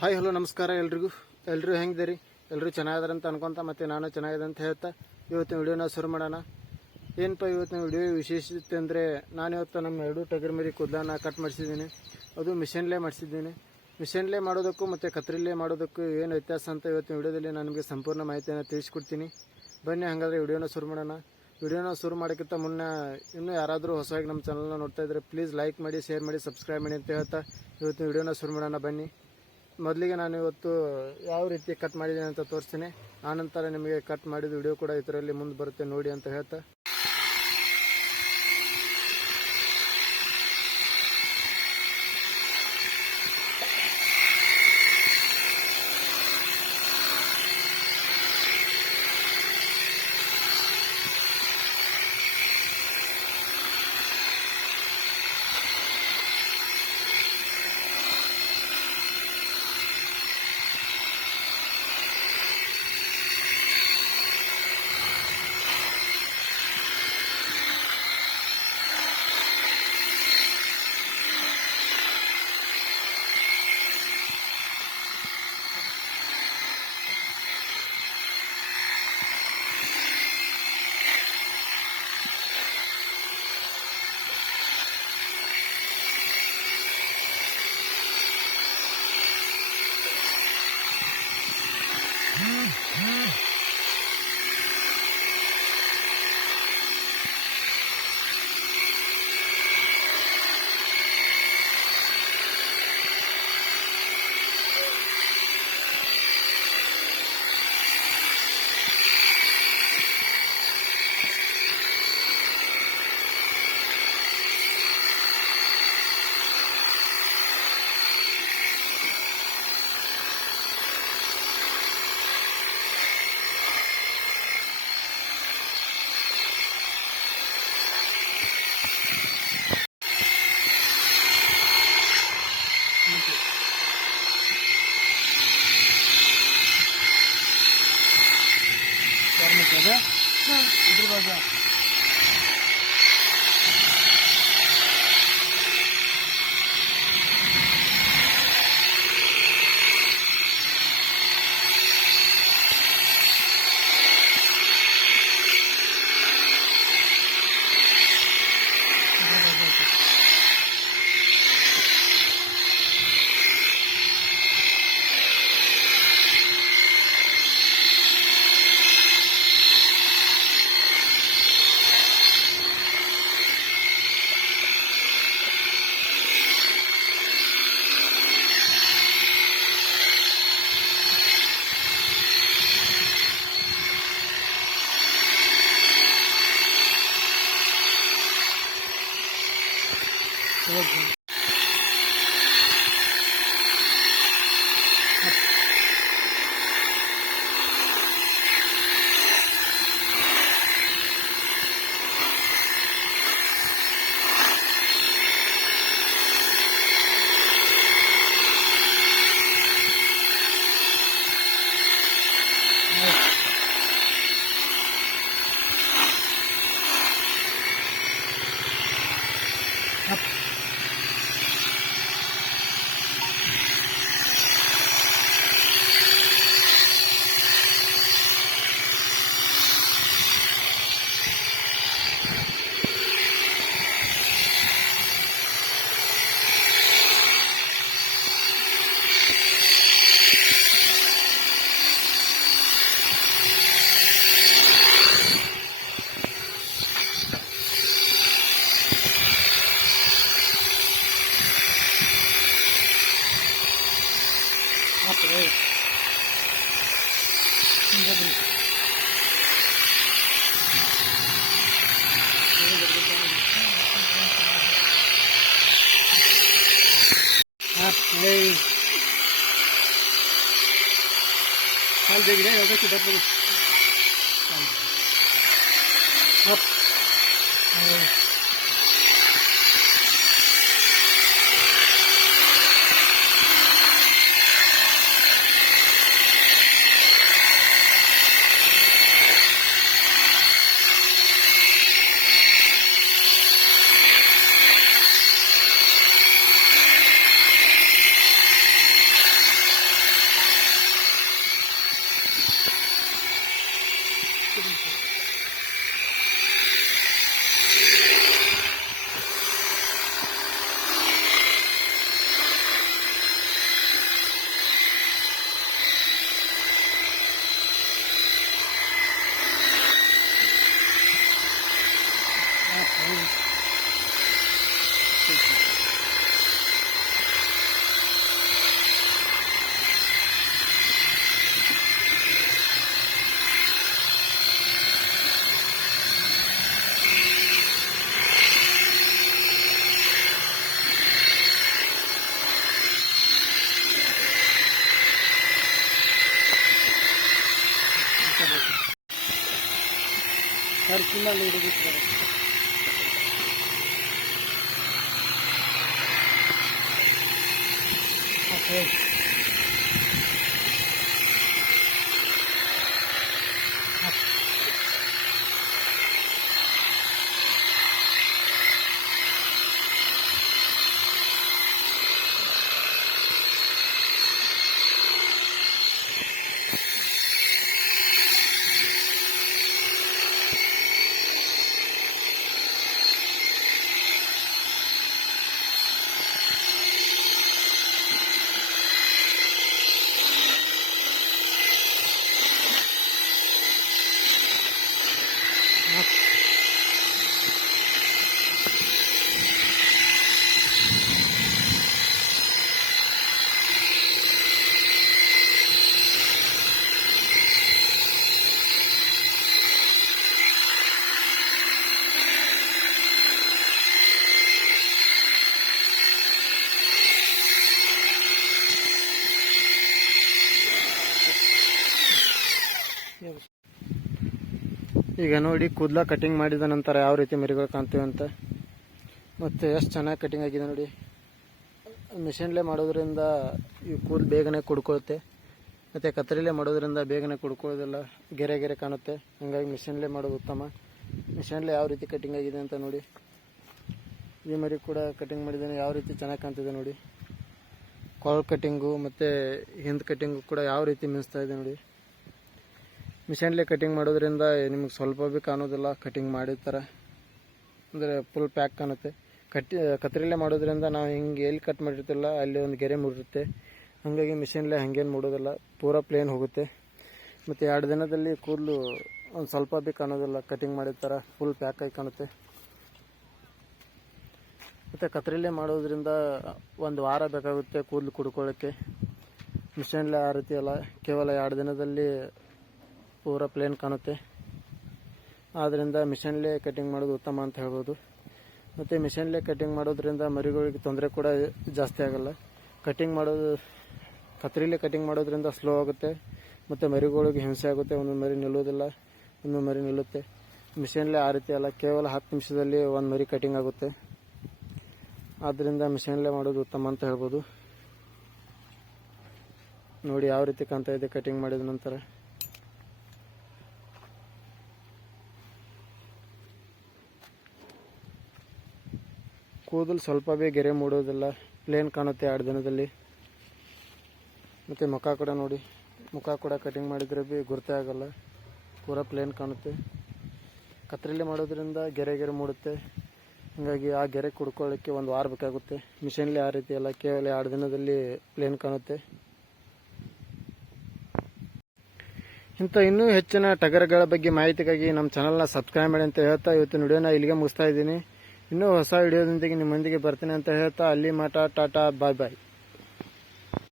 Hi hello ನಮಸ್ಕಾರ ಎಲ್ಲರೂ ಹೆಂಗಿದ್ದೀರಿ? ಎಲ್ಲರೂ ಚೆನ್ನಾಗಿದ್ದಾರೆ ಅಂತ ಅನ್ಕೊಂತ ಮತ್ತೆ ನಾನು ಚೆನ್ನಾಗಿದೆ ಅಂತ ಹೇಳ್ತಾ ಇವತ್ತಿನ ವಿಡಿಯೋನ ಶುರು ಮಾಡೋಣ. ಏನಪ್ಪ ಇವತ್ತಿನ ವಿಡಿಯೋ ವಿಶೇಷತೆ ಅಂದರೆ ನಾನು ಇವತ್ತು ನಮ್ಮ ಎರಡು ಟಗರ್ ಮರಿ ಕೂದಲನ್ನ ಕಟ್ ಮಾಡಿಸಿದ್ದೀನಿ. ಅದು ಮಿಷನ್ಲೇ ಮಾಡಿಸಿದ್ದೀನಿ. ಮಿಷನ್ಲೇ ಮಾಡೋದಕ್ಕೂ ಮತ್ತು ಕತ್ರಿಲೇ ಮಾಡೋದಕ್ಕೂ ಏನು ವ್ಯತ್ಯಾಸ ಅಂತ ಇವತ್ತಿನ ವಿಡಿಯೋದಲ್ಲಿ ನಾನು ನಿಮಗೆ ಸಂಪೂರ್ಣ ಮಾಹಿತಿಯನ್ನು ತಿಳಿಸ್ಕೊಡ್ತೀನಿ. ಬನ್ನಿ ಹಾಗಾದರೆ ವಿಡಿಯೋನ ಶುರು ಮಾಡೋಣ. ವಿಡಿಯೋನ ಶುರು ಮಾಡೋಕ್ಕಿಂತ ಮುನ್ನ ಇನ್ನೂ ಯಾರಾದರೂ ಹೊಸದಾಗಿ ನಮ್ಮ ಚಾನಲ್ನ ನೋಡ್ತಾ ಇದ್ದರೆ ಪ್ಲೀಸ್ ಲೈಕ್ ಮಾಡಿ, ಶೇರ್ ಮಾಡಿ, ಸಬ್ಸ್ಕ್ರೈಬ್ ಮಾಡಿ ಅಂತ ಹೇಳ್ತಾ ಇವತ್ತಿನ ವಿಡಿಯೋನ ಶುರು ಮಾಡೋಣ. ಬನ್ನಿ. ಮೊದಲಿಗೆ ನಾನು ಇವತ್ತು ಯಾವ ರೀತಿ ಕಟ್ ಮಾಡಿದ್ದೀನಿ ಅಂತ ತೋರಿಸ್ತೀನಿ. ಆನಂತರ ನಿಮಗೆ ಕಟ್ ಮಾಡಿದ ವಿಡಿಯೋ ಕೂಡ ಇದರಲ್ಲಿ ಮುಂದೆ ಬರುತ್ತೆ ನೋಡಿ ಅಂತ ಹೇಳ್ತಾ इधर बाजा Hal देख रहे हो किधर पर ಮಡಿಸಿನಲ್ಲಿ ಹಿಡಿದಿರ್ತಾರೆ. ಓಕೆ, ಈಗ ನೋಡಿ ಕೂದಲ ಕಟಿಂಗ್ ಮಾಡಿದ ನಂತರ ಯಾವ ರೀತಿ ಮರಿಗಳು ಕಾಣ್ತೀವಿ ಅಂತ. ಮತ್ತು ಎಷ್ಟು ಚೆನ್ನಾಗಿ ಕಟಿಂಗ್ ಆಗಿದೆ ನೋಡಿ. ಮಿಷನ್ಲೇ ಮಾಡೋದ್ರಿಂದ ಈ ಕೂದಲು ಬೇಗನೆ ಕುಡ್ಕೊಳುತ್ತೆ, ಮತ್ತು ಕತ್ತರಿಲೇ ಮಾಡೋದ್ರಿಂದ ಬೇಗನೆ ಕುಡ್ಕೊಳ್ಳೋದಿಲ್ಲ, ಗೆರೆ ಗೆರೆ ಕಾಣುತ್ತೆ. ಹಾಗಾಗಿ ಮಿಷನ್ಲೇ ಮಾಡೋದು ಉತ್ತಮ. ಮಿಷನ್ಲೇ ಯಾವ ರೀತಿ ಕಟಿಂಗ್ ಆಗಿದೆ ಅಂತ ನೋಡಿ. ಈ ಮರಿ ಕೂಡ ಕಟಿಂಗ್ ಮಾಡಿದ್ದೇನೆ, ಯಾವ ರೀತಿ ಚೆನ್ನಾಗಿ ಕಾಣ್ತಿದೆ ನೋಡಿ. ಕಾಲ್ ಕಟಿಂಗು ಮತ್ತು ಹಿಂದ್ ಕಟಿಂಗು ಕೂಡ ಯಾವ ರೀತಿ ಮಿಂಚ್ತಾ ಇದೆ ನೋಡಿ. ಮಿಷನ್ಲೇ ಕಟಿಂಗ್ ಮಾಡೋದ್ರಿಂದ ನಿಮಗೆ ಸ್ವಲ್ಪ ಭೀ ಕಾಣೋದಿಲ್ಲ, ಕಟಿಂಗ್ ಮಾಡಿದ ಥರ ಅಂದರೆ ಫುಲ್ ಪ್ಯಾಕ್ ಕಾಣುತ್ತೆ. ಕತ್ತರಿಲೇ ಮಾಡೋದ್ರಿಂದ ನಾವು ಹಿಂಗೆ ಎಲ್ಲಿ ಕಟ್ ಮಾಡಿರ್ತಿಲ್ಲ ಅಲ್ಲಿ ಒಂದು ಗೆರೆ ಮುರಿರುತ್ತೆ. ಹಾಗಾಗಿ ಮಿಷನ್ಲೇ ಹಾಗೇನು ಮೂಡೋದಿಲ್ಲ, ಪೂರಾ ಪ್ಲೇನ್ ಹೋಗುತ್ತೆ. ಮತ್ತು 2 ದಿನದಲ್ಲಿ ಕೂದಲು ಒಂದು ಸ್ವಲ್ಪ ಭೀ ಕಾಣೋದಿಲ್ಲ, ಕಟಿಂಗ್ ಮಾಡಿದ ಥರ ಫುಲ್ ಪ್ಯಾಕ್ ಆಗಿ ಕಾಣುತ್ತೆ. ಮತ್ತು ಕತ್ತರಿಲೇ ಮಾಡೋದ್ರಿಂದ 1 ವಾರ ಬೇಕಾಗುತ್ತೆ ಕೂದಲು ಕುಡ್ಕೊಳ್ಳೋಕ್ಕೆ. ಮಿಷನ್ಲೇ ಆ ರೀತಿ ಅಲ್ಲ, ಕೇವಲ 2 ದಿನದಲ್ಲಿ ಪೂರಾ ಪ್ಲೇನ್ ಕಾಣುತ್ತೆ. ಆದ್ದರಿಂದ ಮಿಷನ್ಲೇ ಕಟಿಂಗ್ ಮಾಡೋದು ಉತ್ತಮ ಅಂತ ಹೇಳ್ಬೋದು. ಮತ್ತು ಮಿಷನ್ಲೇ ಕಟಿಂಗ್ ಮಾಡೋದ್ರಿಂದ ಮರಿಗಳಿಗೆ ತೊಂದರೆ ಕೂಡ ಜಾಸ್ತಿ ಆಗೋಲ್ಲ. ಕತ್ತರಿಲೇ ಕಟಿಂಗ್ ಮಾಡೋದ್ರಿಂದ ಸ್ಲೋ ಆಗುತ್ತೆ ಮತ್ತು ಮರಿಗಳಿಗೆ ಹಿಂಸೆ ಆಗುತ್ತೆ. ಒಂದೊಂದು ಮರಿ ನಿಲ್ಲೋದಿಲ್ಲ, ಒಂದೊಂದು ಮರಿ ನಿಲ್ಲುತ್ತೆ. ಮಿಷನ್ಲೇ ಆ ರೀತಿ ಅಲ್ಲ, ಕೇವಲ 10 ನಿಮಿಷದಲ್ಲಿ 1 ಮರಿ ಕಟಿಂಗ್ ಆಗುತ್ತೆ. ಆದ್ದರಿಂದ ಮಿಷನ್ಲೇ ಮಾಡೋದು ಉತ್ತಮ ಅಂತ ಹೇಳ್ಬೋದು. ನೋಡಿ ಯಾವ ರೀತಿ ಕಾಣ್ತಾ ಇದೆ ಕಟಿಂಗ್ ಮಾಡಿದ ನಂತರ. ಕೂದಲು ಸ್ವಲ್ಪ ಭೀ ಗೆರೆ ಮೂಡೋದಿಲ್ಲ, ಪ್ಲೇನ್ ಕಾಣುತ್ತೆ 2 ದಿನದಲ್ಲಿ. ಮತ್ತು ಮುಖ ಕೂಡ ನೋಡಿ, ಮುಖ ಕೂಡ ಕಟಿಂಗ್ ಮಾಡಿದರೆ ಭೀ ಗುರ್ತೇ ಆಗೋಲ್ಲ, ಪೂರಾ ಪ್ಲೇನ್ ಕಾಣುತ್ತೆ. ಕತ್ತರಿಲೇ ಮಾಡೋದ್ರಿಂದ ಗೆರೆ ಗೆರೆ ಮೂಡುತ್ತೆ. ಹಾಗಾಗಿ ಆ ಗೆರೆ ಕುಡ್ಕೊಳ್ಳೋಕ್ಕೆ 1 ವಾರ ಬೇಕಾಗುತ್ತೆ. ಮಿಷನ್ಲೇ ಆ ರೀತಿ ಅಲ್ಲ, ಕೇವಲ 2 ದಿನದಲ್ಲಿ ಪ್ಲೇನ್ ಕಾಣುತ್ತೆ. ಇಂಥ ಇನ್ನೂ ಹೆಚ್ಚಿನ ಟಗರುಗಳ ಬಗ್ಗೆ ಮಾಹಿತಿಗಾಗಿ ನಮ್ಮ ಚಾನಲ್ನ ಸಬ್ಸ್ಕ್ರೈಬ್ ಮಾಡಿ ಅಂತ ಹೇಳ್ತಾ ಇವತ್ತಿನ ವಿಡಿಯೋನ ಇಲ್ಲಿಗೆ ಮುಗಿಸ್ತಾ ಇದ್ದೀನಿ. ಇನ್ನೂ ಹೊಸ ವಿಡಿಯೋದೊಂದಿಗೆ ನಿಮ್ಮೊಂದಿಗೆ ಬರ್ತೀನಿ ಅಂತ ಹೇಳ್ತಾ ಅಲ್ಲಿ ಮಾಟ ಟಾಟಾ ಬಾಯ್ ಬಾಯ್.